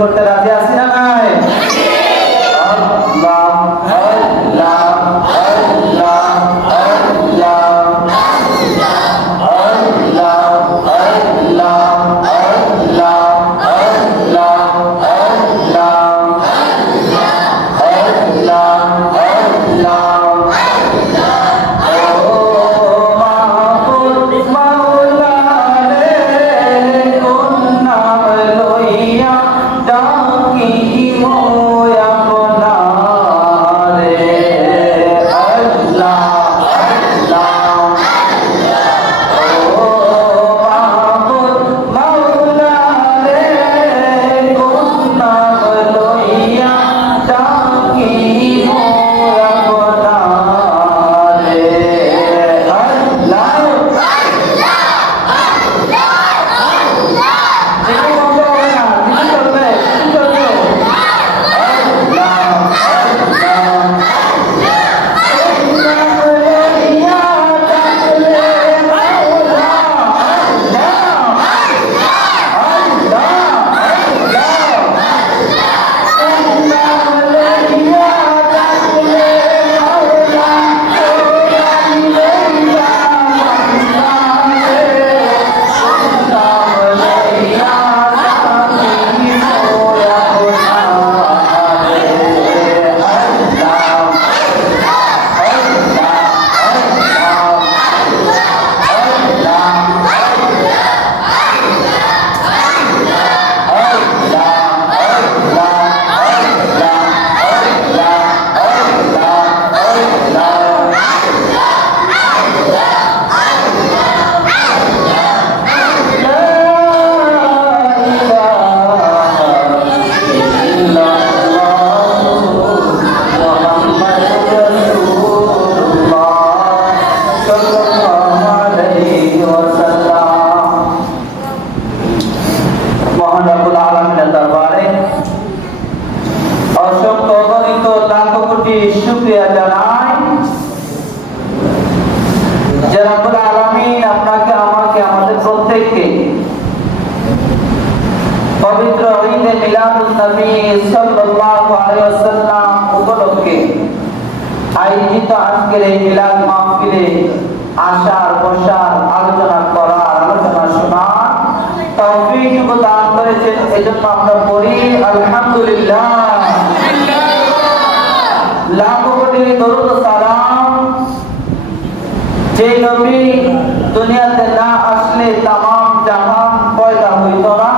করতে রাজি আছি না নাই? আল্লাহ আল্লাহ আল্লাহ শুকরিয়া জানাই যে রব্বুল আলামিন আপনাকে আমাকে আমাদের প্রত্যেককে পবিত্র ঈদে মিলাদুন নবী সাল্লাল্লাহু আলাইহি ওয়াসাল্লাম উপলক্ষে আয়োজিত আজকের এই মিলাদ মাহফিলে আসার বসার আলোচনা করার আলোচনা শোনার তৌফিক দান করেছেন। এজন্য আমরা পড়ি আলহামদুলিল্লাহ। লাখো কোটি দরুদ ও সালাম যে নবী দুনিয়াতে না আসলে तमाम জাহান পয়দা হইতো না,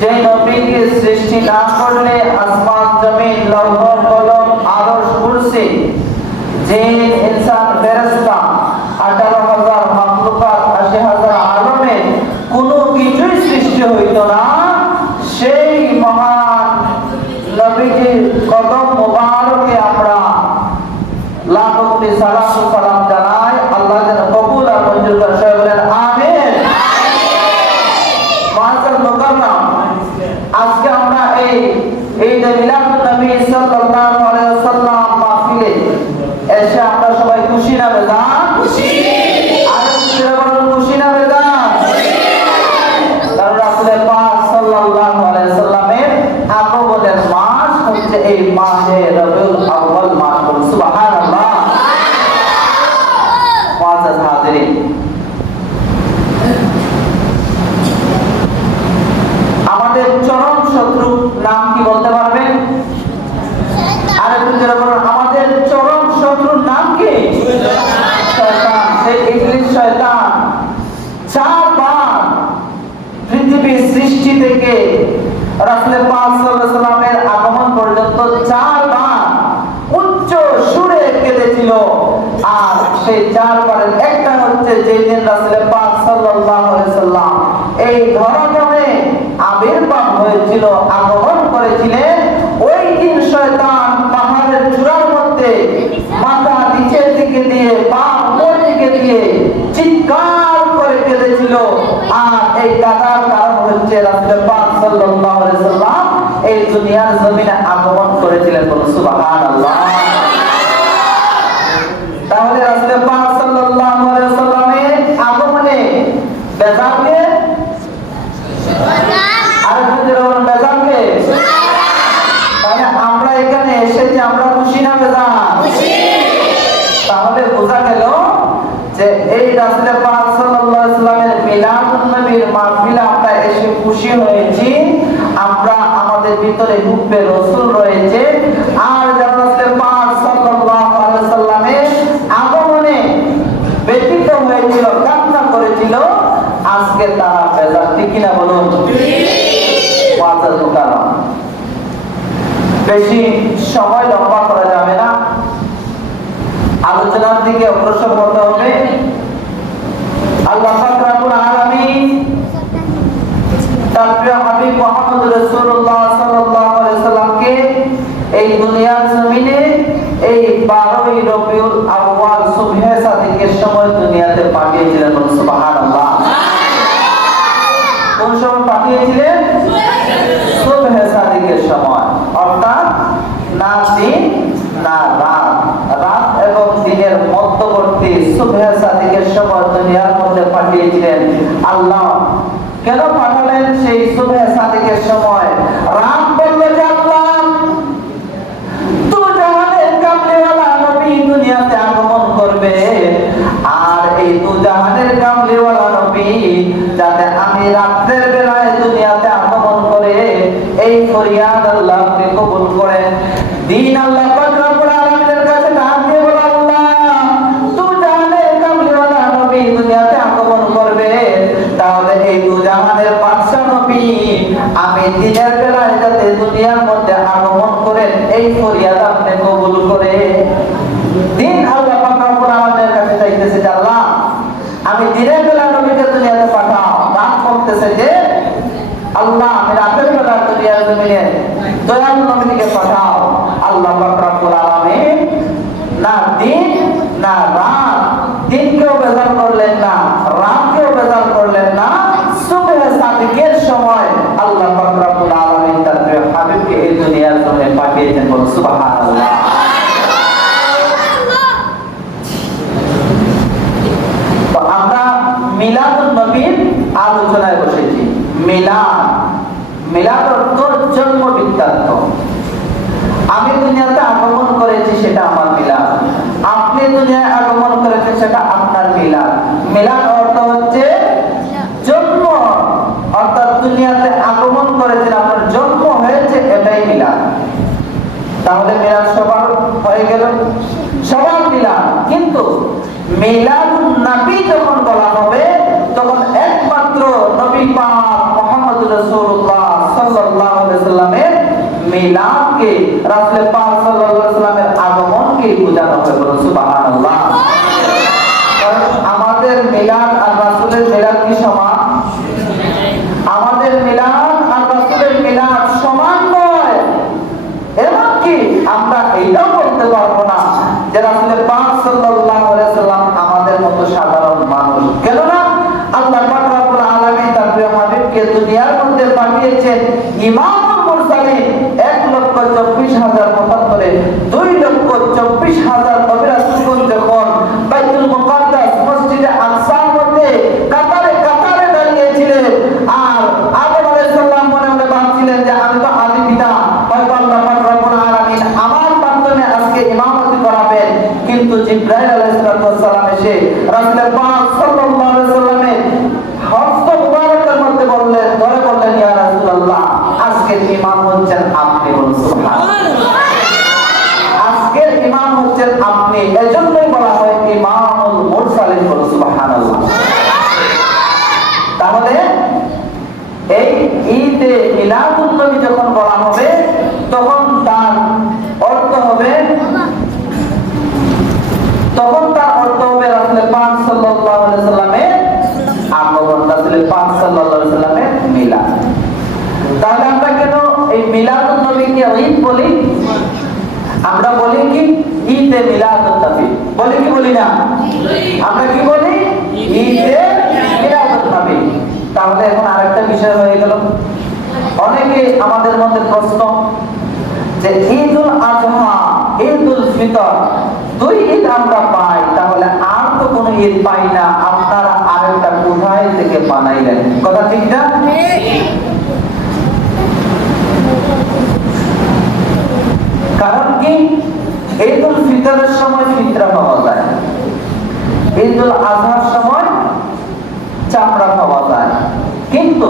যে নবীকে সৃষ্টি না করলে আসমান জমিন লৌহ কলম আরশ কুরসি জিন ইনসান ফেরেশতা 18,000 মাখলুকাত 80,000 আলমের কোনো কিছুই সৃষ্টি হইতো না। সেই মহান নবীজির কদম মোবারকে আমরা লাখো কোটি সালাম জানাই। আল্লাহ যেন কবুল আর মঞ্জুর করে সবাই বলেন আমিন। মুআজ্জাজ মুকাররম, আজকে আমরা এই ঈদ মিলাদুন নবী সাল্লাল্লাহু আলাইহি ওয়াসাল্লাম মাহফিলে এসে আমরা সবাই খুশি না বেজার? খুশি। আর খুশি না বেজার? কারণ রাসূল পাক সাল্লাল্লাহু আলাইহি ওয়াসাল্লামের আগমনের মাস হচ্ছে এই মাসে রবিউল আউয়াল মাস। সুবহানাল্লাহ। মুআজ্জাজ হাজিরিন, আমাদের চরম শত্রু নাম কি বলতে পারবেন? আরেকটু জোরে বলুন, আমাদের চরম শত্রুর নাম কি? শয়তান। সেই ইবলিস শয়তান চারবার পৃথিবীর সৃষ্টি থেকে রাসূল পাক সাল্লাল্লাহু আলাইহি ওয়াসাল্লামের আগমন পর্যন্ত চারবার উচ্চ সুরে কেঁদেছিল। আর সেই চারবারের একটা হচ্ছে যেদিন রাসূল পাক সাল্লাল্লাহু আলাইহি ওয়াসাল্লাম এই ধরনে আবির্ভাব হয়েছিল, আগমন করেছিলেন, ওই দিন শয়তান পাহাড়ের চূড়ার মধ্যে মাথা নিচের দিকে দিয়ে পা উপর দিকে দিয়ে চিৎকার করে কেঁদেছিল। আর এই কাঁদার কারণ হচ্ছে রাসূল পাক সাল্লাল্লাহু আলাইহি ওয়াসাল্লাম এই দুনিয়ার জমিনে আগমন করেছিলেন। বলুন সুবহানাল্লাহ। তাহলে রাসূল পাক সাল্লাল্লাহু আলাইহি ওয়াসাল্লামের আগমনে বেজারকে আর যদি বলেন বেজারকে হয়েছি, আমরা আমাদের ভিতরে হুব্বে রাসূল রয়েছে, আর যারা রাসূল পাক সাল্লাল্লাহু আলাইহি সাল্লামের আগমনে ব্যতীত হয়েছিল, কান্না করেছিল, আজকে তারা বেজার, ঠিক কিনা বলুন? বেশি সময় লম্বা করা যাবে না, আলোচনার দিকে অগ্রসর হতে হবে। আল্লাহ পাক রব্বুল আলামিন তার প্রিয় হাবিব মুহাম্মদ রাসূলুল্লাহ সাল্লাল্লাহু আলাইহি সাল্লামকে এই দুনিয়ার জমিনে এই 12ই রবিউল আউয়াল সুবহে সাদিকের সময় দুনিয়াতে পাঠিয়েছিলেন। সুবহানাল্লাহ। কোন সময় পাঠিয়েছিলেন? সুবহে সাদিকের সময়, অর্থাৎ না দিন না রাত, রাত এবং দিনের মধ্যবর্তী সুবহে সাদিকের সময় দুনিয়ার মধ্যে পাঠিয়েছিলেন। আল্লাহ কেন পাঠালেন সেই সুবহে সাদিকের সময়? রাত বলল যে আল্লাহ তু জাহানের কামলিওয়ালা নবী দুনিয়াতে আগমন করবে, আর এই তু জাহানের কামলিওয়ালা নবী যাতে আমি রাতের বেলায় দুনিয়াতে আগমন করে এই ফরিয়াদ আল্লাহ আপনি কবুল করেন। দিন আল্লাহ পাক রব্বুল আলামিনের কাছে ডাক দিয়ে বলে, আল্লাহ তু জাহানের কামলিওয়ালা নবী দুনিয়াতে আগমন করবে, তাহলে এই তু জাহানের বাদশা নবী আমি দিনের বেলায় যাতে দুনিয়ার মধ্যে আগমন করেন এই ফরিয়াদ আপনি কবুল করে দিন। আল্লাহ পাক রব্বুল আলামিনের কাছে চাইতেছে যে আল্লাহ আমি দিনের বেলা নবীকে দুনিয়াতে পাঠাও, রাত করতেছে যে আল্লাহ আমি রাতের বেলা দুনিয়ার জমিনে দয়াল নবীকে পাঠাও। আল্লাহ পাক রব্বুল আলামিন না দিন না রাত, দিনকেও বেজার করলেন না, রাতকেও বেজার করলেন না, সুবহে সাদিকের সময় আল্লাহ পাক রব্বুল আলামিন তার প্রিয় হাবিবকে এই দুনিয়ার জমিনে পাঠিয়েছেন। বলুন সুবহানাল্লাহ। তো আমরা মিলাদুন নবীর আলোচনায় বসেছি। মিলাদ, মিলাদ অর্থ জন্ম বৃত্তান্ত। আমি দুনিয়াতে আগমন করেছি সেটা আমার মিলাদ, আপনি দুনিয়ায় আগমন করেছেন সেটা আপনার মিলাদ। মিলাদ অর্থ হচ্ছে জন্ম, অর্থাৎ দুনিয়াতে আগমন করেছেন, আপনার জন্ম হয়েছে, এটাই মিলাদ। তাহলে মিলাদ সবার হয়ে গেল, সবার মিলাদ। কিন্তু মিলাদুন নবী যখন বলা হবে তখন একমাত্র নবী পাক মুহাম্মদ রাসূলুল্লাহ সাল্লাল্লাহু আলাইহি সাল্লামের মিলাদকে, রাসূল পাক সাল্লাল্লাহু আলাইহি সাল্লামের আগমনকে বোঝানো হবে। বলুন সুবহানাল্লাহ। কারণ আমাদের মিলাদ আর রাসূলের মিলাদ কি সমান? আমাদের মিলাদ আর রাসূলের মিলাদ সমান নয়। এমনকি আমরা এইটাও বলতে পারবো না যে রাসূল পাক সাল্লাল্লাহু আলাইহি সাল্লাম আমাদের মতো সাধারণ মানুষ। কেননা আল্লাহ পাক রব্বুল আলামিন তার প্রিয় হাবিবকে দুনিয়ার মধ্যে পাঠিয়েছেন ইমামুল মুরসালিন 1,24,000 মতান্তরে 2,24,000 নবী রাসূল যখন বাইতুল মুকাদ্দাস মসজিদে আকসার মধ্যে কাতারে কাতারে দাঁড়িয়েছিলেন, আর আদম আলাইহিস সালাম মনে মনে ভাবছিলেন যে আমি তো আদি পিতা, হয়তো আল্লাহ পাক রব্বুল আলামিন আমার মাধ্যমে আজকে ইমামতি করাবেন। কিন্তু জিবরাইল আলাইহিস সালাম এসে রাসূল পাক সাল্লাল্লাহু আলাইহি সাল্লামের হস্ত মুবারকের মধ্যে বললেন, ধরে বললেন, ইয়া রাসূলুল্লাহ আজকের ইমাম হচ্ছেন আপনি। বলুন সুবহানাল্লাহ। আজকের ইমাম হচ্ছেন আপনি, এজন্যই বলা হয় ইমামুল মুরসালিন। বলুন সুবহানাল্লাহ। তাহলে এই ঈদে মিলাদুন নবী যখন বলা হবে তখন তার অর্থ হবে রাসূল পাক সাল্লাল্লাহু আলাইহি সাল্লামের আগমন, রাসূল পাক সাল্লাল্লাহু আলাইহি সাল্লামের মিলাদ। তাহলে আমরা কেন এই মিলাদুন নবীকে ঈদ বলি? আমরা বলি কি ঈদে মিলাদুন নবী, বলি কি বলি না? আমরা কি বলি? ঈদে মিলাদুন নবী। তাহলে এখন আরেকটা বিষয় হয়ে গেল, অনেকে আমাদের মধ্যে প্রশ্ন যে ঈদুল আযহা, ঈদুল ফিতর, দুই ঈদ আমরা পাই, তাহলে আর তো কোনো ঈদ পাই না, আপনারা আরেকটা কোথায় থেকে বানাইলেন? কথা ঠিক না? কারণ কি ঈদুল ফিতরের সময় ফিতরা পাওয়া যায়, ঈদুল আযহার সময় চামড়া পাওয়া যায়, কিন্তু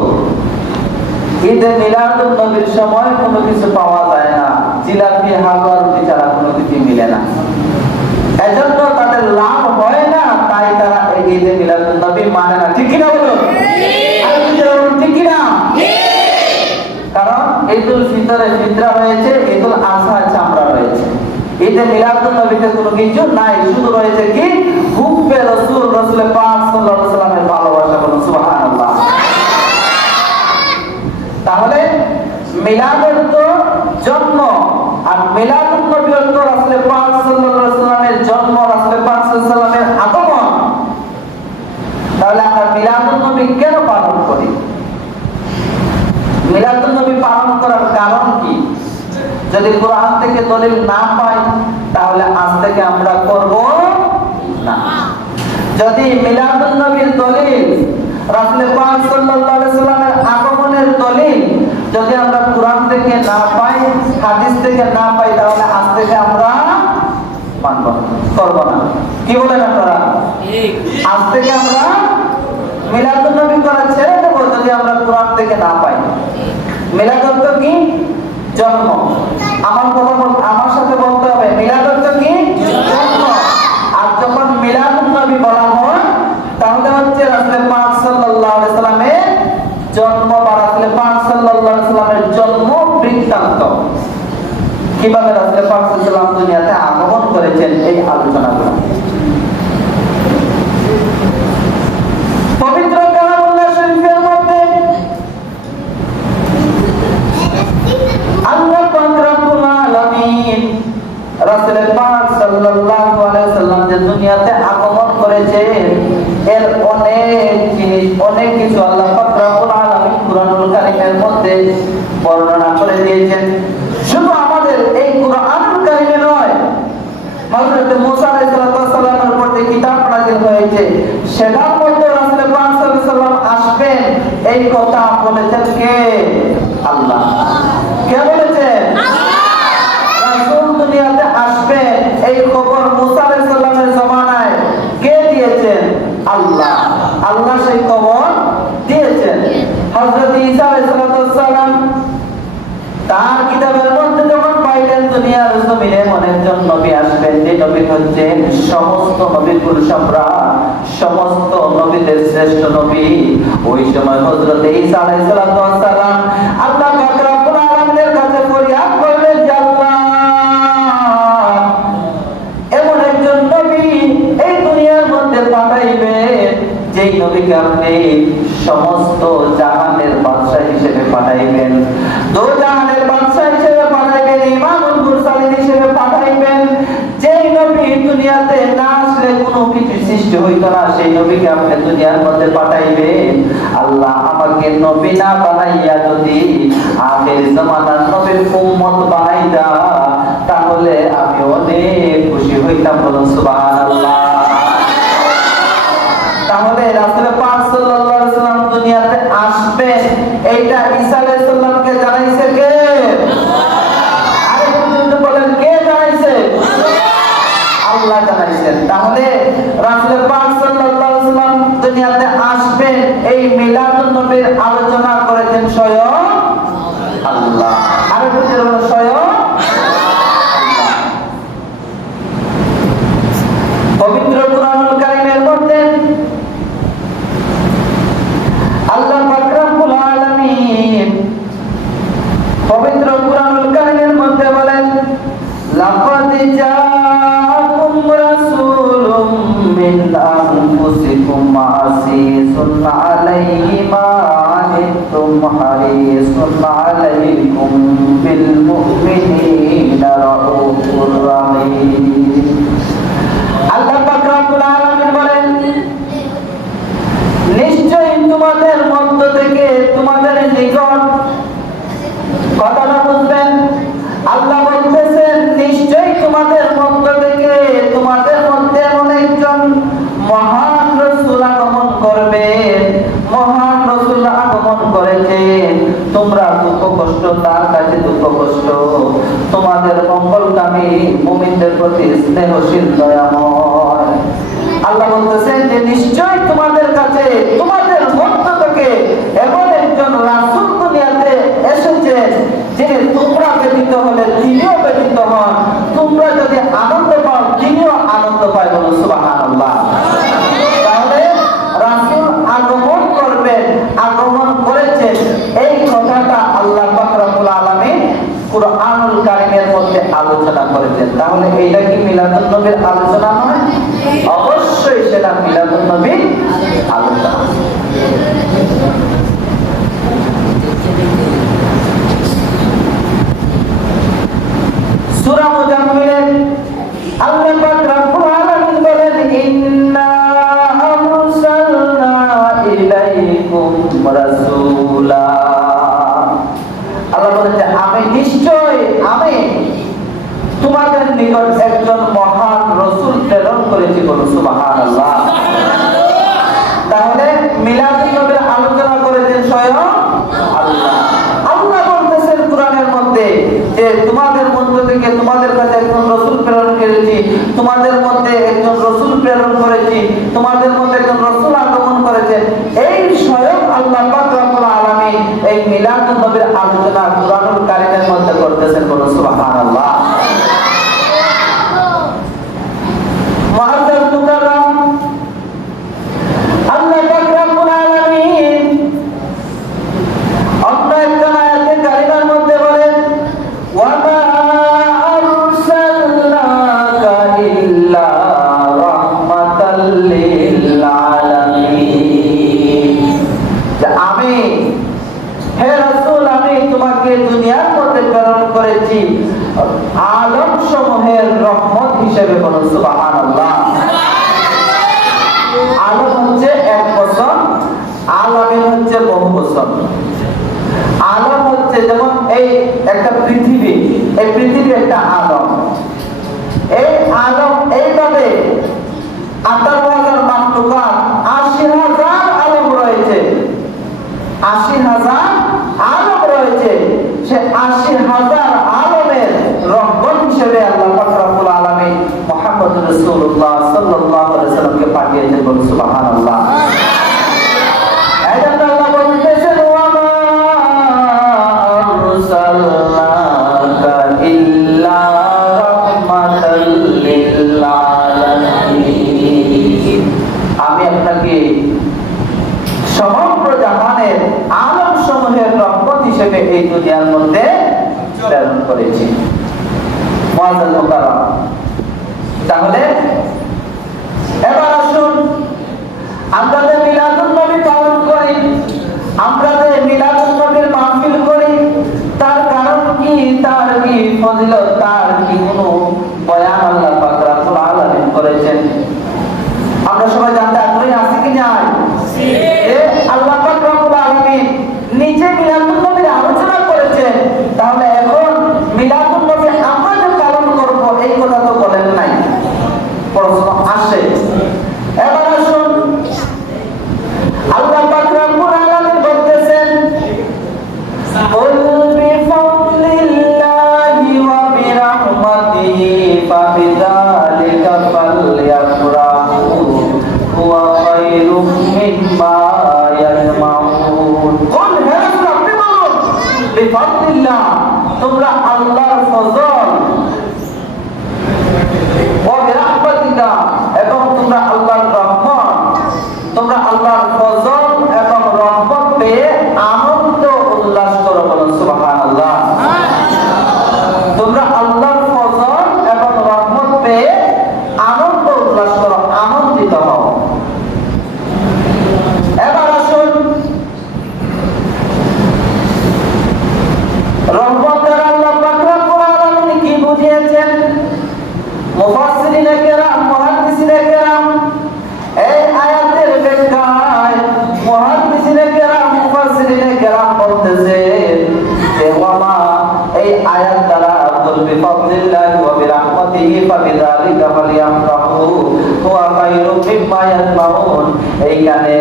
ঈদে মিলাদুন নবীর সময় কোনো কিছু পাওয়া যায় না, জিলাপি হালুয়া রুটি ছাড়া কোনো কিছু মিলে না। এজন্য তাদের লাভ হয় না, তাই তারা এই ঈদে মিলাদুন নবী মানে না। ঠিক কিনা বলুন? ঠিক কিনা? কারণ ঈদুল ফিতরে ফিতরা রয়েছে, ঈদুল আযহা চামড়া রয়েছে। ঈদে মিলাদুন নবীতে কোনো কিছু নাই, শুধু রয়েছে কি হুব্বে রাসূল, রাসূল পাক সাল্লাল্লাহু আলাইহি ওয়াসাল্লামের ভালোবাসা। বলুন সুবহানাল্লাহ। তাহলে মিলাদের তো জন্ম, আর মিলাদুন নবী হলো রাসূল পাক সাল্লাল্লাহু আলাইহি ওয়াসাল্লামের জন্ম, রাসূল পাক সাল্লাল্লাহু আলাইহি ওয়াসাল্লামের আগমন। তাহলে আমরা মিলাদুন নবী কেন পালন করি? মিলাদুন নবী পালন করার কারণ কি? যদি কোরআন থেকে দলিল না পাই তাহলে আজ থেকে আমরা করব না। যদি মিলাদুন নবীর দলিল, রাসূল পাক সাল্লাল্লাহু আলাইহি ওয়াসাল্লামের আগমনের দলিল যদি আমরা কোরআন থেকে না পাই, হাদিস থেকে না পাই, তাহলে আজ থেকে আমরা মানব করব না। কি বলেন আপনারা? আজ থেকে আমরা মিলাদুন নবী করা ছেড়ে দেব যদি আমরা কোরআন থেকে না পাই। মিলাদ অর্থ কি? জন্ম। আমার কথা বল, আমার সাথে বলতে হবে, মিলাদ অর্থ কি? জন্ম। আর যখন মিলাদুন নবী বলা হয় তাহলে হচ্ছে রাসূল পাক সাল্লাল্লাহু আলাইহি সাল্লামের জন্ম বা রাসূল পাক সাল্লাল্লাহু আলাইহি সাল্লামের জন্ম বৃত্তান্ত, কিভাবে রাসূল পাক সাল্লাল্লাহু আলাইহি সাল্লাম দুনিয়াতে আগমন করেছেন, এই আলোচনাগুলো। পবিত্র কালামুল্লাহ শরীফের মধ্যে আল্লাহ পাক রব্বুল আলামিন রাসূল পাক সাল্লাল্লাহু আলাইহি সাল্লাম যে দুনিয়াতে আগমন করেছেন, এর অনেক জিনিস, অনেক কিছু আল্লাহ পাক রব্বুল আলামিন কুরআনুল কারীমের মধ্যে বর্ণনা করে দিয়েছেন। শুধু আমাদের এই কুরআনুল কারীমে নয়, হযরত মুসা আলাইহিস সালামের উপর যে কিতাব নাযিল হয়েছে সেটার মধ্যে রাসূল পাক সাল্লাল্লাহু আলাইহি সাল্লাম আসবেন, এই কথা বলেছেন কে? আল্লাহ। কে বলেছেন? রাসূল দুনিয়াতে আসবে এই খবর মুসা আলাইহিস সালামের জামানায় কে দিয়েছেন? আল্লাহ। আল্লাহ সেই খবর দিয়েছেন। হযরত ঈসা আলাইহিস সালাম তার কিতাবের মধ্যে যখন পাইলেন দুনিয়ার জমিনে অনেকজন নবী আসবেন, যে নবী হচ্ছেন সমস্ত নবীর কুল সম্রাট, সমস্ত নবীদের শ্রেষ্ঠ নবী, ওই সময় হযরত ঈসা আলাইহিস সালাম আল্লাহ পাক রব্বুল আলামিনের কাছে ফরিয়াদ করলেন, যে আল্লাহ, এমন একজন নবী এই দুনিয়ার মধ্যে পাঠাইবেন যেই নবীকে আপনি সমস্ত জাহানের বাদশা হিসেবে পাঠাইবেন, দো জাহানের বাদশা হিসেবে পাঠাইবেন, ইমামুল মুরসালিন হিসেবে পাঠাইবেন, যেই নবী দুনিয়াতে না আসলে কোনো কিছু সৃষ্টি হইতো না, সেই নবীকে আপনি দুনিয়ার মধ্যে পাঠাইবেন। আল্লাহ, আমাকে নবী না বানাইয়া যদি আখির জামানার নবীর উম্মত বানাইতা তাহলে আমি অনেক খুশি হইতাম। বলুন সুবহানাল্লাহ। তাহলে রাসূল পাক সাল্লাল্লাহু আলাইহি সাল্লাম দুনিয়াতে আসবেন, এইটা ঈসা আলাইহিস সালামকে জানাইছে কে? আল্লাহ। আরে বুঝতে বলেন, কে জানাইছে? আল্লাহ জানাইছেন। তাহলে রাসূল পাক সাল্লাল্লাহু আলাইহি সাল্লাম দুনিয়াতে আসবেন, এই মিলাদুন নবীর আলোচনা করেছেন স্বয়ং আল্লাহ। আরে বুঝতে বলেন, স্বয়ং আল্লাহ। পবিত্র কুরআনুল কারীমের মধ্যে আল্লাহ পাক রব্বুল আলামিন পবিত্র কুরআনুল কারীমের মধ্যে বলেন, লাকাদ জাআকুম রাসূলুম মিন আনফুসিকুম আসিসুন আলাইহি মা আনিতুম হারিসুন আলাইকুম বিল মুমিনিনা রাউফুর রাহিম। আল্লাহ পাক রব্বুল আলামিন বলেন, নিশ্চয়ই তোমাদের মধ্য থেকে তোমাদের নিকট, কথাটা বুঝবেন, আল্লাহ বলতেছেন নিশ্চয়ই তোমাদের মধ্য থেকে তোমাদের মধ্যে এমন একজন মহান রাসূল আগমন করবে, মহান রাসূল আগমন করেছেন, তোমরা দুঃখ কষ্ট তার কাছে দুঃখ কষ্ট, তোমাদের মঙ্গলকামী মুমিনদের প্রতি স্নেহশীল দয়াময়। আল্লাহ বলতেছেন যে নিশ্চয়ই তোমাদের কাছে তোমাদের মধ্য থেকে এমন একজন রাসূল দুনিয়াতে তাহলে এইটা কি মিলাদুন নবীর আলোচনা নয়? অবশ্যই সেটা মিলাদুন নবীর আলোচনা। সূরা মুজাম্মিলে আল্লাহ পাক রব্বুল আলামিন বলেন, ইন্না আরসালনা ইলাইকুম রাসূলা। আল্লাহ বলেন যে আমি তোমাদের নিকট একজন মহান রাসূল প্রেরণ করেছি। বলো সুবহানাল্লাহ। তাহলে মিলাদুন নবীর আলোচনা করেছেন স্বয়ং আল্লাহ। আল্লাহ বলতেছেন কোরআনের মধ্যে যে তোমাদের মধ্য থেকে তোমাদের কাছে একজন রাসূল প্রেরণ করেছি, তোমাদের মধ্যে একজন রাসূল প্রেরণ করেছি, তোমাদের মধ্যে একজন রাসূল আগমন করেছে। এই স্বয়ং আল্লাহ পাক রব্বুল আলামিন এই মিলাদুন নবীর আলোচনা কোরআনুল কারীমের মধ্যে করতেছেন। বলো সুবহানাল্লাহ। মুআজ্জাজ মুকাররম আল্লাহ পাক রব্বুল আলামিন অন্য একটা আয়াতে কারিমার মধ্যে বলেন, ওয়া মা আরসালনাকা ইল্লা রাহমাতাল লিল আলামিন। যে আমি, হে রাসূল, আমি তোমাকে দুনিয়ার মধ্যে প্রেরণ করেছি আলম সমূহের রহমত হিসেবে। বলো সুবহানাল্লাহ। আলম হচ্ছে এক বচন, আলামিন হচ্ছে বহু বচন। আলম হচ্ছে যেমন এই একটা পৃথিবী, এই পৃথিবী একটা আলম। এই আলম এইভাবে 18,000 মাখলুকাত, 80,000 আলম রয়েছে, 80,000 আলম রয়েছে। সে 80,000 আলমের রহমত হিসেবে আল্লাহ পাক রব্বুল আলামিন মুহাম্মদুর রাসূলুল্লাহ সাল্লাল্লাহু আলাইহি ওয়াসাল্লামকে পাঠিয়েছেন। বলুন সুবহানাল্লাহ। এজন্য আল্লাহ বলতেছেন, ওয়া মা আরসালনাকা ইল্লা রাহমাতাল লিল আলামিন। আমি আপনাকে সমগ্র জাহানের আলম সমূহের রহমত হিসেবে এই দুনিয়ার মধ্যে প্রেরণ করেছি। মুআজ্জাজ মুকাররম, তাহলে এবার আসুন আমরা যে মিলাদুন নবী পালন করি, আমরা যে মিলাদুন নবীর মাহফিল করি, তার কারণ কি, তার কি ফজিলত, তার কি কোনো বয়ান আল্লাহ পাক রব্বুল আলামিন করেছেন? আমরা সবাই জানতে আগ্রহী আছি কি নাই? যে আল্লাহ পাক রব্বুল আলামিন নিজে মিলাদুন নবীর আলোচনা করেছেন। তাহলে এখন মিলাদুন নবী আমরা যে পালন করব এই কথা তো বলেন নাই। প্রশ্ন আসে। এবার আসুন আল্লাহ পাক রব্বুল আলামিন বলতেছেন, কুল বিফাদলিল্লাহি ওয়া বিরাহমাতিহি ফাবিযালিকা ফালইফরাহু হুয়া খায়রুম মিম্মা ইয়াজমাউন। কুল, হে রাসূল আপনি বলুন, বিফাদলিল্লাহ, তোমরা আল্লাহর ফজল, ওয়া বিরাহমাতিহি, এবং তোমরা আল্লাহর রহমত, তোমরা আল্লাহর ফজল এবং রহমত পেয়ে আনন্দ উল্লাস করো। বলো সুবহানাল্লাহ। তোমরা আল্লাহর ফজল এবং রহমত পেয়ে আনন্দ উল্লাস করো, আনন্দিত হও। এবার আসুন রহমতের আল্লাহ পাক রব্বুল আলামিন কি বুঝিয়েছেন? মুফাসসিরিনে কেরাম, মুহাদ্দিসিনে কেরাম এই আয়াতের ব্যাখ্যায় মুহাদ্দিসিনে কেরাম, মুফাসসিরিনে কেরাম বলতেছেন যে ওয়ামা, এই আয়াত দ্বারা কুল বিফাদলিল্লাহি ওয়া বিরাহমাতিহি ফাবিযালিকা ফালইফরাহু হুয়া খায়রুম মিম্মা ইয়াজমাউন। এইখানে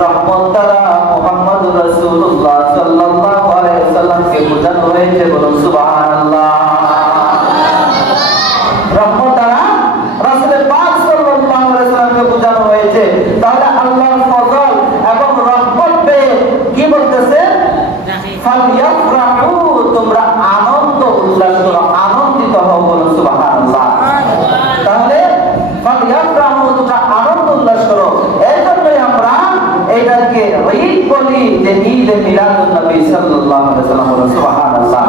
রহমত দ্বারা মুহাম্মদুর রাসূলুল্লাহ সাল্লাল্লাহু আলাইহি ওয়াসাল্লামকে বোঝানো হয়েছে। বলুন সুবহানাল্লাহ। রহমত দ্বারা রাসূল পাক সাল্লাল্লাহু আলাইহি ওয়াসাল্লামকে বোঝানো হয়েছে। তাহলে আল্লাহর ফজল এবং রহমত পেয়ে কি বলতেছে? ফালইফরাহু, তোমরা আনন্দ উল্লাস করো, আনন্দিত হও। বলুন সুবহানাল্লাহ। তাহলে ফালইফরাহু, তোমরা আনন্দ উল্লাস করো। এজন্যই আমরা এটাকে ঈদ বলি, যে ঈদ মিলাদুন নবী সাল্লাল্লাহু আলাইহি ওয়াসাল্লাম। বলুন সুবহানাল্লাহ।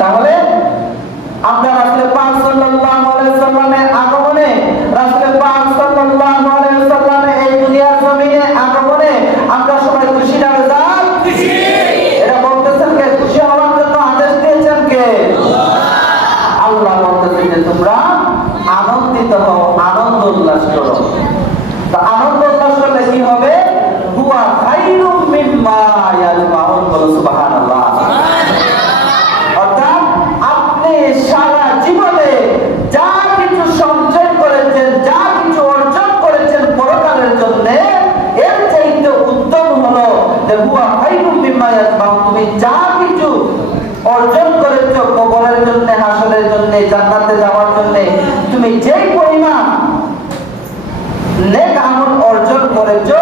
তাহলে আমরা রাসূল তুমি যা কিছু অর্জন করেছো কবরের জন্য, হাসরের জন্য, জান্নাতে যাওয়ার জন্য, তুমি যেই পরিমাণ নেক আমল অর্জন করেছো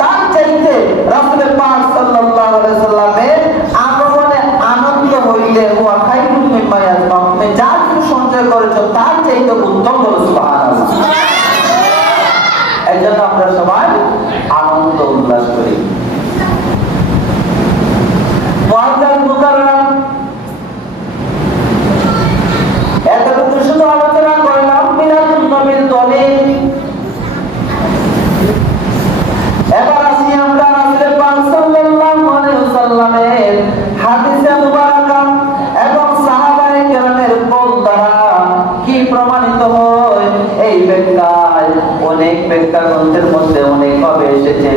তার চাইতে রাসূল পাক সাল্লাল্লাহু আলাইহি সাল্লামের আগমনে আনন্দ হইলে হুয়া খায়রুম মিম্মা ইয়াজমাউন, তুমি যা কিছু সঞ্চয় করেছো তার চাইতে উত্তম। বলো সুবহানাল্লাহ। এজন্য আমরা সবাই আনন্দ উল্লাস করি। মুআজ্জাজ মুকাররম, এতটুকু শুধু আলোচনা করলাম মিলাদুন নবীর দলিল। এবার আসি আমরা রাসূল পাক সাল্লাল্লাহু আলাইহি ওয়াসাল্লামের হাদিসে মুবারাকা এবং সাহাবায়ে কেরামের কওল দ্বারা কি প্রমাণিত হয় এই ব্যাখ্যায় অনেক ব্যাখ্যা গ্রন্থের মধ্যে অনেক ভাবে এসেছে।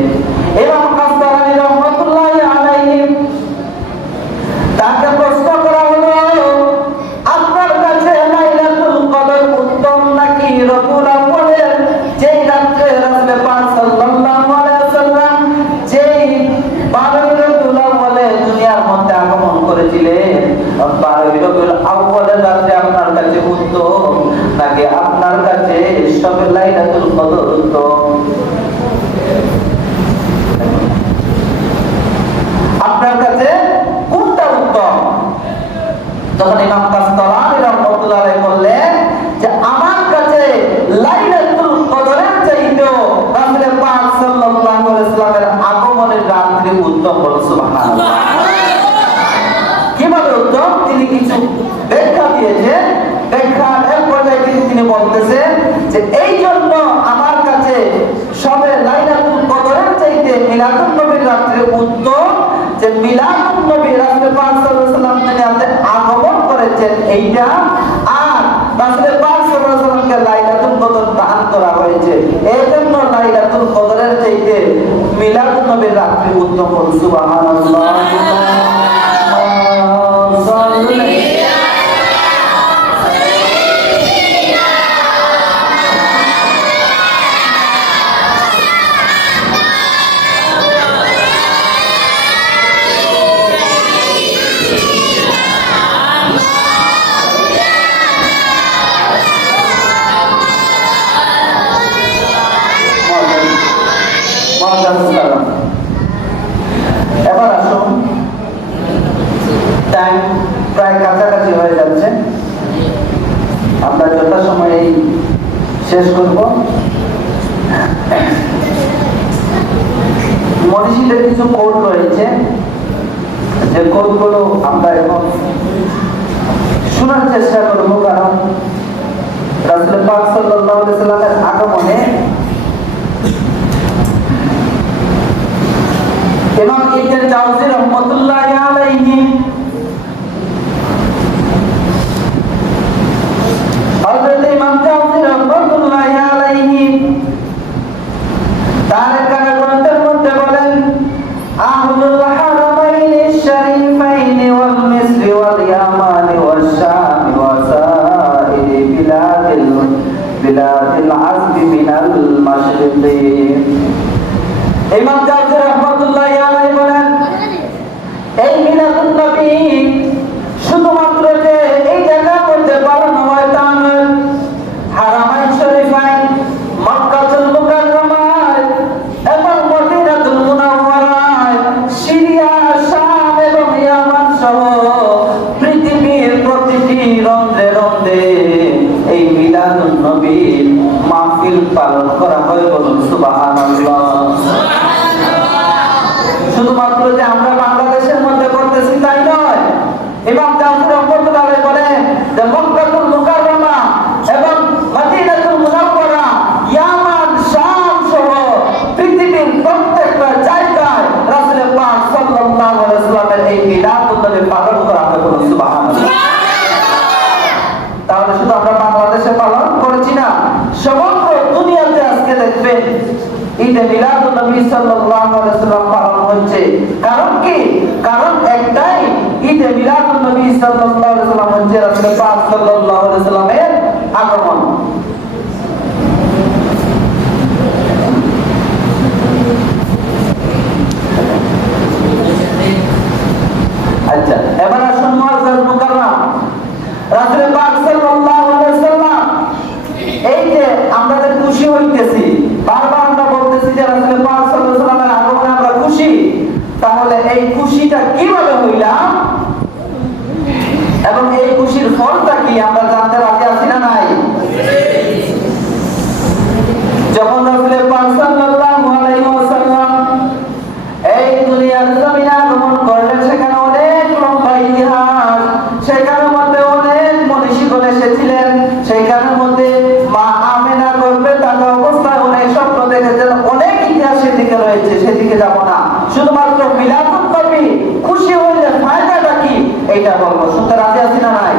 ইমাম কাসসালানী রাহমাতুল্লাহি আলাইহি তাকে প্রশ্ন করা হলো, আপনার কাছে লাইলাতুল কদর উত্তম নাকি রবিউল আউয়ালের যেই রাতে রাসূল পাক সাল্লাল্লাহু আলাইহি ওয়াসাল্লাম যেই 12 রবিউল আউয়ালে দুনিয়ার মধ্যে আগমন করেছিলেন, 12 রবিউল আউয়ালের রাতে আপনার কাছে উত্তম নাকি আপনার কাছে সবে লাইলাতুল কদর উত্তম? আপনার কাছে কোনটা উত্তম? তখন ইমাম কাসসালানী রাহমাতুল্লাহি আলাইহি বললেন যে আমার কাছে লাইলাতুল কদরের চাইতেও রাসূল পাক সাল্লাল্লাহু আলাইহি ওয়াসাল্লামের আগমনের রাত্রি উত্তম। বলো সুবহানাল্লাহ। কিভাবে উত্তম? তিনি কিছু ব্যাখ্যা দিয়েছেন। ব্যাখ্যার এক পর্যায়ে তিনি বলতেছেন যে এই জন্য আমার কাছে সবে লাইলাতুল কদরের চাইতে মিলাদুন নবীর রাত্রি উত্তম, যে মিলাদুন নবী রাসূল পাক সাল্লাল্লাহু আলাইহি ওয়াসাল্লাম দুনিয়াতে আগমন করেছেন এইটা, আর রাসূল পাক সাল্লাল্লাহু আলাইহি ওয়াসাল্লামকে লাইলাতুল কদর দান করা হয়েছে, এজন্য লাইলাতুল কদরের চাইতে মিলাদুন নবীর রাত্রি উত্তম। সুবহানাল্লাহ। এবার আসুন, টাইম প্রায় কাছাকাছি হয়ে যাচ্ছে, আমরা যথাসময়ে শেষ করব। মনীষীদের কিছু কোড রয়েছে, যে কোডগুলো আমরা এখন শোনার চেষ্টা করব, কারণ রাসূল পাক সাল্লাল্লাহু আলাইহি ওয়াসাল্লামের আগমনে ইমাম ইবনে জাওজি রাহমাতুল্লাহি আলাইহি হযরত ইমাম জাওজি রাহমাতুল্লাহি আলাইহি তার গ্রন্থের মধ্যে বলেন, আহলুল হারামাইনি শরীফাইনি ওয়াল মিসরি ওয়াল ইয়ামানি ওয়াশ শামি ওয়া সাইরি বিলাদিল আযবি মিনাল মাশরিকি। ইমাম জাওজি রাহমাতুল্লাহি আলাইহি বলেন, এই মিলাদুন নবী শুধুমাত্র যে এই জায়গার মধ্যে পালন হয় তা নয়, হারামাইন শরীফাইন, মক্কাতুল মুকাররমায় এবং মদিনাতুল মুনাওয়ারায়, সিরিয়া, শাম এবং ইয়ামান সহ পৃথিবীর প্রতিটি রন্ধ্রে রন্ধ্রে এই মিলাদুন নবীর মাহফিল পালন করা হয়। বলুন সুবহানাল্লাহ। শুধুমাত্র যে আমরা বাংলাদেশের মধ্যে করতেছি তাই নয়, ইমাম জাওজি রাহমাতুল্লাহি আলাইহি বলেন যে মক্কাতুল মুকাররমা এবং মদিনাতুল মুনাওয়ারা, ইয়ামান, শাম সহ পৃথিবীর প্রত্যেকটা জায়গায় রাসূল পাক সাল্লাল্লাহু আলাইহি ওয়াসাল্লামের এই মিলাদুন নবী পালন করা হয়। বলুন সুবহানাল্লাহ। তাহলে শুধু আমরা বাংলাদেশে পালন করছি না, সমগ্র দুনিয়াতে আজকে দেখবেন ঈদে মিলাদুন নবী সাল্লাল্লাহু আলাইহি ওয়াসাল্লাম পালন হচ্ছে। কারণ কি? কারণ একটাই, ঈদে মিলাদুন নবী সাল্লাল্লাহু আলাইহি ওয়াসাল্লাম হচ্ছে রাসূল পাক সাল্লাল্লাহু আলাইহি ওয়াসাল্লামের আগমন। আচ্ছা, এবার আসুন মুআজ্জাজ মুকাররম রাসূল পাক সাল্লাল্লাহু আলাইহি ওয়াসাল্লাম, এই যে আমরা যে খুশি হইতেছি, বারবার আমরা বলতেছি যে রাসূল পাক সাল্লাল্লাহু আলাইহি ওয়াসাল্লামের আগমনে আমরা খুশি, তাহলে এই খুশিটা কিভাবে হইলাম এবং এই খুশির ফলটা কি আমরা জানতে রাজি আছি না নাই? যখন রাসূল পাক সাল্লাল্লাহু আলাইহি ওয়াসাল্লাম এই দুনিয়ার জমিনে আগমন করলেন, সেখানে অনেক লম্বা ইতিহাস, সেখানের মধ্যে অনেক মনীষীগণ এসেছিলেন, সেখানের মধ্যে মা আমেনা গর্ভে থাকা অবস্থায় অনেক স্বপ্ন দেখেছেন, অনেক ইতিহাস সেদিকে রয়েছে, সেদিকে যাব না। শুধুমাত্র মিলাদুন নবী খুশি হইলে ফায়দাটা কি এইটা বলবো। শুনতে রাজি আছি না নাই?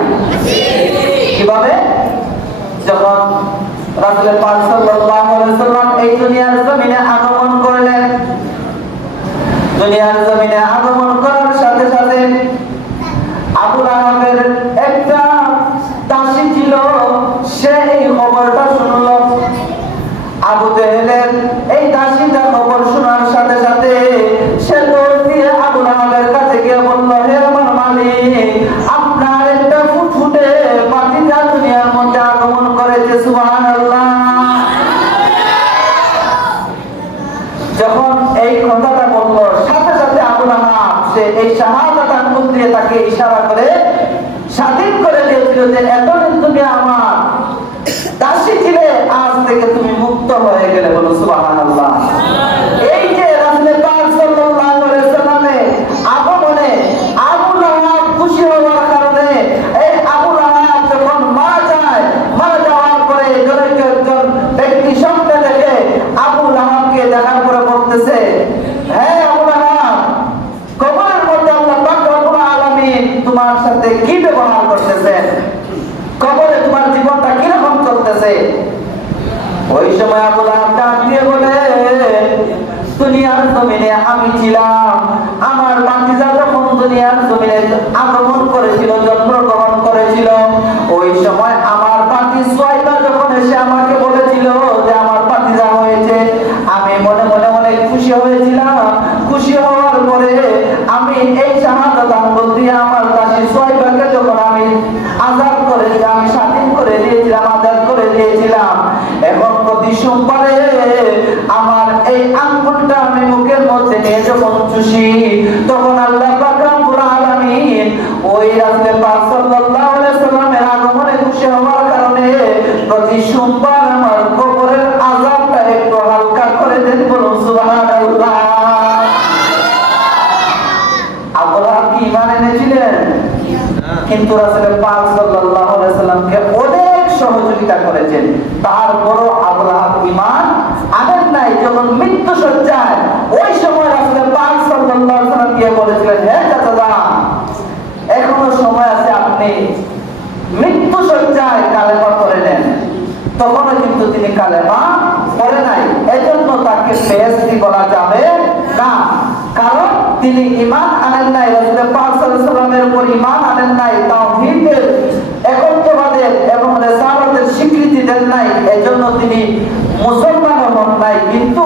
কিভাবে? যখন রাসূল পাক সাল্লাল্লাহু আলাইহি ওয়াসাল্লাম এই দুনিয়ার জমিনে আগমন করলেন, দুনিয়ার জমিনে আগমন করার সাথে সাথে আবু লাহাবের একটা দাসী ছিল, সে এই খবরটা শুনল। আবু জেহেলের এই দাসীটা খবর শোনার সাথে সাথে সে দৌড় দিয়ে আবু লাহাবের কাছে গিয়ে বলল, হে আমার মালিক, আপনার একটা ফুটফুটে বাতিজা দুনিয়ার মধ্যে আগমন করেছে, সুবহানাল্লাহ। যখন এই কথাটা বলল, সাথে সাথে আবু লাহাব সে এই শাহাদাত আঙ্গুল দিয়ে তাকে ইশারা করে স্বাধীন করে দিয়েছিল যে এতদিন তুমি আমার দাসী ছিলে, আজ থেকে তুমি মুক্ত হয়ে গেলে। বলো সুবহানাল্লাহ। এই যে রাসূল পাক সাল্লাল্লাহু আলাইহি ওয়াসাল্লামের আগমনে আবু লাহাব খুশি হওয়ার কারণে, এই আবু লাহাব যখন মারা যায়, মারা যাওয়ার পরে একজন ব্যক্তি স্বপ্নে দেখে আবু লাহাবকে দেখার পরে বলতেছে, হে আবু লাহাব, কবরের মধ্যে আল্লাহ পাক রব্বুল আলামিন তোমার সাথে কি ব্যবহার করতেছেন, কবরে তোমার জীবনটা কিরকম চলতেছে? ওই সময় আবু লাহাব ডাক দিয়ে বলে, দুনিয়ার জমিনে আমি ছিলাম, আমার ভাতিজা যখন দুনিয়ার জমিনে আগমন করেছিল, জন্মগ্রহণ করেছিল, ওই সময় আমার ভাতি সুয়াইবা যখন এসে আমাকে বলেছিল যে আমার ভাতিজা হয়েছে, আমি মনে মনে অনেক খুশি হয়েছিলাম। খুশি হওয়ার পরে আমি এই শাহাদাত আঙ্গুল দিয়ে আমার দাসী সুয়াইবাকে যখন আমি আজাদ করে দিলাম, আমি স্বাধীন করে দিয়েছিলাম, আজাদ করে দিয়েছিলাম। এখন প্রতি সোমবারে আমার এই আঙ্গুলটা আমি মুখের মধ্যে নিয়ে যখন চুষি, তখন আল্লাহ পাক রব্বুল আলামিন ওই রাসূল পাক সাল্লাল্লাহু আলাইহি ওয়াসাল্লামের আগমনে খুশি হওয়ার কারণে প্রতি সোমবার আমার কবরের আযাবটা একটু হালকা করে দেন। বলুন সুবহানাল্লাহ। আবু লাহাব কি ঈমান এনেছিলেন? কিন্তু রাসূল পাক সাল্লাল্লাহু আলাইহি ওয়াসাল্লামকে অনেক সহযোগিতা করেছেন, তারপরও আবু লাহাব ঈমান আনেন নাই। যখন মৃত্যু সজ্জায়, ওই সময় রাসূল পাক সাল্লাল্লাহু আলাইহি ওয়াসাল্লাম গিয়ে বলেছিলেন, হে চাচা, এখনো সময় আছে, আপনি মৃত্যু সজ্জায় কালেমা পড়ে নেন। তখনও কিন্তু তিনি কালেমা পড়ে নাই, এজন্য তাকে বেহেশতি বলা যাবে না, কারণ তিনি ঈমান আনেন নাই, রাসূল পাক সাল্লাল্লাহু আলাইহি ওয়াসাল্লামের উপর ঈমান আনেন নাই, তাওহীদের, একত্ববাদের এবং রিসালাতের স্বীকৃতি দেন নাই, এজন্য তিনি মুসলমান হন নাই। কিন্তু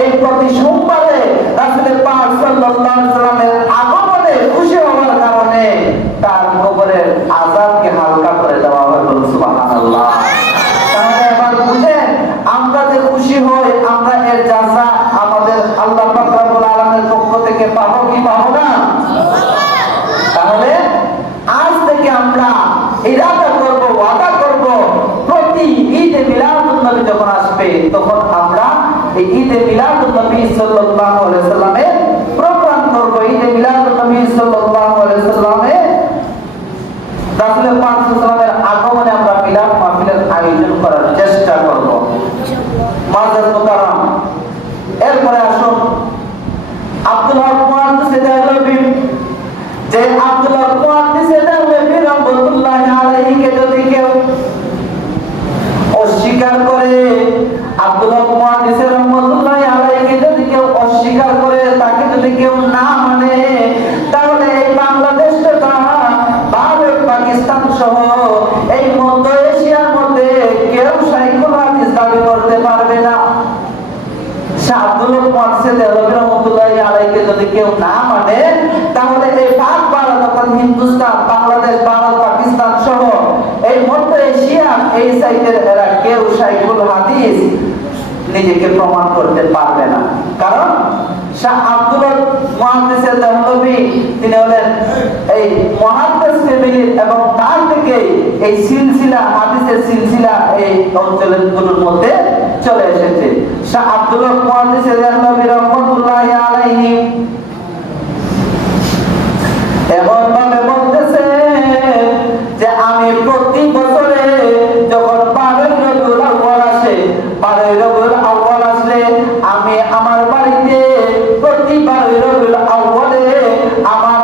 এই প্রতি সোমবারে রাসূল পাক সাল্লাল্লাহু আলাইহি ওয়াসাল্লামের আগমনে খুশি হওয়ার কারণে তার কবরের আযাবকে হালকা করে দেওয়া হয়। সুবহানাল্লাহ। তাহলে এবার বুঝেন, আমরা যে খুশি হই, আমরা এর জাযা আমাদের আল্লাহ পাক রব্বুল আলামিনের পক্ষ থেকে পাবো কি পাবো না? তাহলে আজ থেকে আমরা ইরাদা করব, ওয়াদা করব, প্রতি ঈদে মিলাদুন নবী যখন আসবে, তখন আমরা এই ঈদে মিলাদুন নবী সাল্লাল্লাহু আলাইহি ওয়াসাল্লামের প্রোগ্রাম করব। ঈদে মিলাদুন নবী সাল্লাল্লাহু আলাইহি ওয়াসাল্লামে রাসূল পাক সাল্লাল্লাহু আলাইহি ওয়াসাল্লামের আগমনে আমরা মিলাদ মাহফিলের আয়োজন করার চেষ্টা করব। মুআজ্জাজ মুকাররম, এরপরে আসুন আব্দুল হক মুহাদ্দিস দেহলভী, যে আব্দুল হক মুহাদ্দিস দেহলভী রাহমাতুল্লাহি আলাইহি কে যদি কেউ অস্বীকার করে, আব্দুল হক মুহাদ্দিস রাহমাতুল্লাহি আলাইহি যদি কেউ অস্বীকার করে, তাকে যদি কেউ না মানে, তাহলে এই বাংলাদেশটা, ভারত, পাকিস্তান সহ এই মধ্য এশিয়ার মধ্যে কেউ শাইখুল হাদিস দাবি করতে পারবে না। আব্দুল হক মুহাদ্দিস দেহলভী রাহমাতুল্লাহি আলাইহি যদি কেউ না মানে, তাহলে এই পাক ভারত বাংলাদেশ, ভারত, পাকিস্তান সহ এই মধ্য এশিয়া এই সাইডের এরা কেউ শাইখুল হাদিস নিজেকে প্রমাণ করতে পারবে না। কারণ শাহ আব্দুল মুহাদ্দিসের দেহলভী তিনি হলেন এই মুহাদ্দিস ফ্যামিলির এবং তার থেকে এই সিলসিলা হাদিসের সিলসিলা এই অঞ্চলগুলোর মধ্যে চলে এসেছে। শাহ আব্দুল মুহাদ্দিসের দেহলভী রাহমাতুল্লাহি আলাইহি এমন ভাবে বলতেছে যে আমি প্রতি বছরে যখন 12 রবিউল আউয়াল আসে, 12 রবিউল আউয়াল আসলে আমি আমার বাড়িতে প্রতি 12 রবিউল আউয়ালে আমার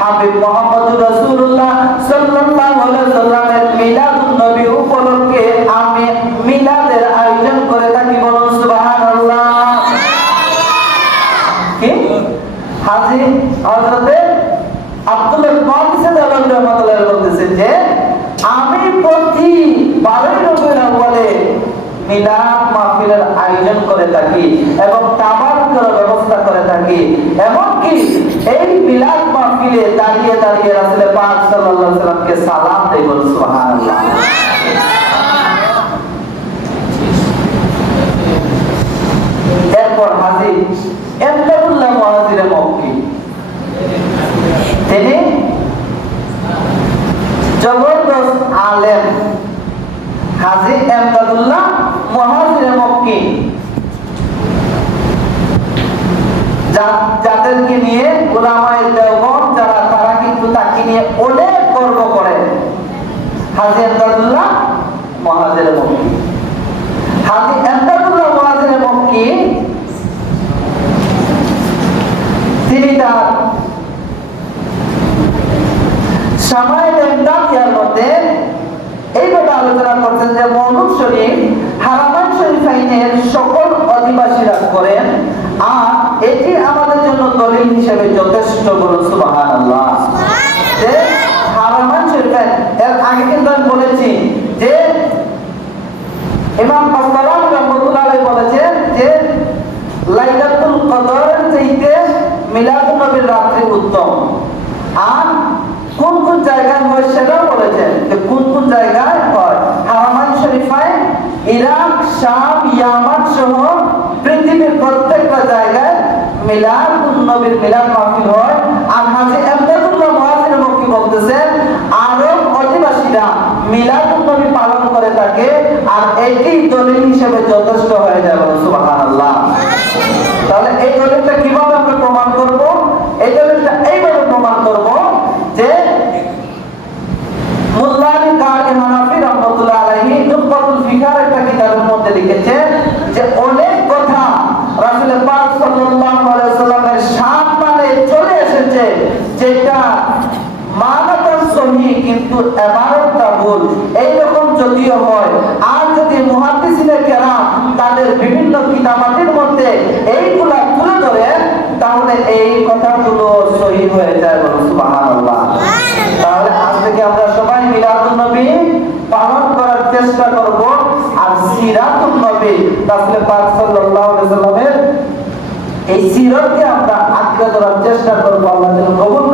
হাবিব মুহাম্মদুর রাসূলুল্লাহ সাল্লাল্লাহু আলাইহি ওয়াসাল্লামের মিলাদুন নবী উপলক্ষে আমি মিলাদের আয়োজন করে থাকি। বলুন সুবহানাল্লাহ। কি হাজী হযরতে আব্দুল মুহাদ্দিস রাহমাতুল্লাহ বলতেছেন যে আমি প্রতি 12 রবিউল আউয়ালে মিলাদ মাহফিলের আয়োজন করে থাকি এবং তাবারুকের ব্যবস্থা করে থাকি। এমনকি এই মিলাদ মাহফিলে দাঁড়িয়ে দাঁড়িয়ে রাসূল পাক সাল্লাল্লাহু আলাইহি ওয়াসাল্লামকে সালাম দেই। বলুন সুবহানাল্লাহ। এরপর হাজী ইমদাদুল্লাহ মুহাজিরে মক্কি, তিনি জবরদস্ত আলেম হাজী ইমদাদুল্লাহ মুহাজিরে মক্কি, যাদেরকে নিয়ে উলামায়ে দেওবন্দ যারা তারা কিন্তু তাকে নিয়ে অনেক গর্ব করে। হাজী ইমদাদুল্লাহ মুহাজিরে মক্কি, হাজী ইমদাদুল্লাহ মুহাজিরে মক্কি তিনি তার শামাইল ইমদাদিয়ার মধ্যে এইভাবে আলোচনা করছেন যে মওলুদ শরীফ হারামাইন শরীফাইনের সকল অধিবাসীরা করেন আর এটি আমাদের জন্য দলিল হিসেবে যথেষ্ট। বলুন সুবহানাল্লাহ। যে হারামাইন শরীফাইন এর আগে কিন্তু আমি বলেছি যে ইমাম কাসসালানি রাহমাতুল্লাহ আলাইহি বলেছেন যে লাইলাতুল কদরের চাইতে মিলাদুন নবীর রাত্রি উত্তম। আর কোন কোন জায়গায় হয় সেটাও বলেছেন যে কোন কোন জায়গায় হয়। হারামাইন শরীফায় ইরাক, শাম, ইয়ামান সহ পৃথিবীর প্রত্যেকটা জায়গায় মিলাদুন নবীর মিলাদ মাহফিল হয়। আর হাজী ইমদাদুল্লাহ মুহাজিরে মক্কি বলতেছেন আরব অধিবাসীরা মিলাদুন নবী পালন করে থাকে আর এটি দলিল হিসেবে যথেষ্ট হয়ে যায়। সুবহানাল্লাহ। তাহলে এই দলিলটা কিভাবে আমরা প্রমাণ করব? এই দলিলটা এইভাবে প্রমাণ করব যে মুল্লা আলী কারি হানাফি রাহমাতুল্লাহ আলাইহি নুকবাতুল ফিকার একটা কিতাবের মধ্যে লিখেছেন যে অনেক কথা রাসূল পাক সাল্লাল্লাহু আলাইহি ওয়াসাল্লামের শান মানে চলে এসেছে যেটা মানাতান সহিহ কিন্তু ইবারতটা ভুল। এইরকম যদিও হয় আর যদি মুহাদ্দিসিনে কেরাম তাদের বিভিন্ন কিতাবাতের মধ্যে এইগুলা তুলে ধরে তাহলে এই কথাগুলো সহিহ হয়ে যায়। বলুন সুবহানাল্লাহ। তাহলে আজ থেকে আমরা সবাই মিলাদুন নবী পালন করার চেষ্টা করব আর সিরাতুন নবী রাসূল পাক সাল্লাল্লাহু আলাইহি ওয়াসাল্লামের এই সিরাতকে আমরা আঁকড়ে ধরার চেষ্টা করব। আল্লাহ যেন কবুল